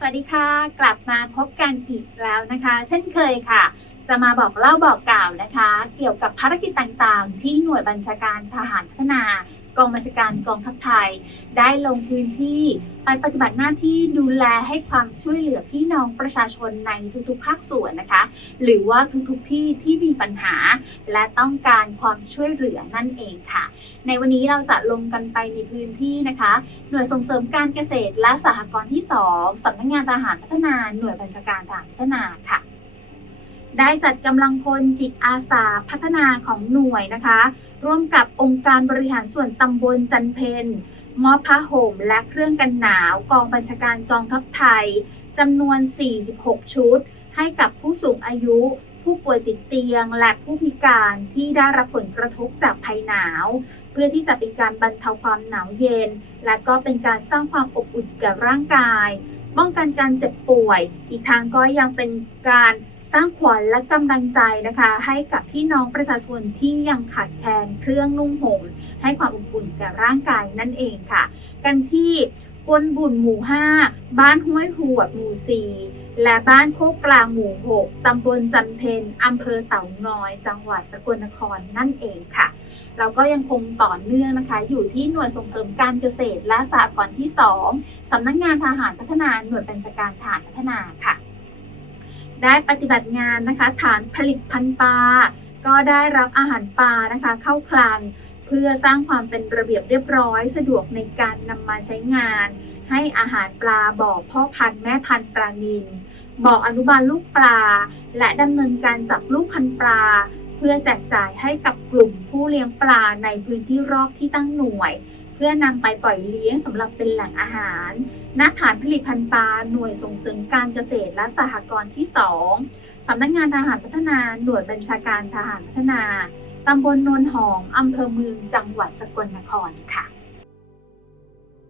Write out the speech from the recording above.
สวัสดีค่ะ กลับมาพบกันอีกแล้วนะคะ เช่นเคยค่ะ จะมาบอกเล่าบอกกล่าวนะคะ เกี่ยวกับภารกิจต่างๆ ที่หน่วยบัญชาการทหารพัฒนา กองบัญชาการกองทัพไทย ได้ลงพื้นที่ไปปฏิบัติหน้าที่ดูแลให้ความช่วยเหลือพี่น้องประชาชนในทุกๆ ภาคส่วนนะคะ หรือว่าทุกๆที่ที่มีปัญหา และต้องการความช่วยเหลือนั่นเองค่ะ ในวันนี้เราจะลงกันไปในพื้นที่นะคะ หน่วยส่งเสริมการเกษตรและสหกรณ์ที่ 2สำนักงานทหารพัฒนาหน่วยบัญชาการทหารพัฒนาค่ะ ได้จัดกำลังพลจิตอาสาพัฒนาของหน่วยนะคะ ร่วมกับองค์การบริหารส่วนตำบลจันเพนมอบผ้าห่มและเครื่องกันหนาวกองบัญชาการกองทัพไทยจำนวน 46 ชุด ให้กับผู้สูงอายุ ผู้ป่วยติดเตียง และผู้พิการที่ได้รับผลกระทบจากภัยหนาว เพื่อที่จะเป็นการบรรเทาความหนาวเย็น และก็เป็นการสร้างความอบอุ่นแก่ร่างกาย ป้องกันการเจ็บป่วย อีกทางก็ยังเป็นการ สร้างขวัญและกำลังใจนะคะ ให้กับพี่น้องประชาชนที่ยังขาดแคลนเครื่องนุ่งห่มให้ความอบอุ่นแก่ร่างกายนั่นเองค่ะ กันที่กวนบุญหมู่ 5 บ้านห้วยหัวหมู่ 4 และบ้านโคกกลางหมู่ 6 ตำบลจันเพนอำเภอเต่างอย จังหวัดสกลนครนั่นเองค่ะเราก็ยังคงต่อเนื่องนะคะ อยู่ที่หน่วยส่งเสริมการเกษตรและสหกรณ์ที่ 2สำนักงานทหารพัฒนาหน่วยบัญชาการทหารพัฒนาค่ะ ได้ปฏิบัติงานนะคะ ฐานผลิตพันธุ์ปลาก็ได้รับอาหารปลานะคะ เข้าคลัง เพื่อสร้างความเป็นระเบียบเรียบร้อย สะดวกในการนำมาใช้งาน ให้อาหารปลาบ่อพ่อพันธุ์แม่พันธุ์ปลานิลบ่ออนุบาลลูกปลา และดำเนินการจับลูกพันธุ์ปลา เพื่อแจกจ่ายให้กับกลุ่มผู้เลี้ยงปลาในพื้นที่รอบที่ตั้งหน่วย เพื่อนำไปปล่อยเลี้ยงสำหรับเป็นแหล่งอาหาร ณฐานผลิตพันธุ์ปลาหน่วยส่งเสริมการเกษตรและสหกรณ์ที่ 2 สำนักงานทหารพัฒนา หน่วยบัญชาการทหารพัฒนา ตำบลนนหอม อำเภอเมือง จังหวัดสกลนครค่ะ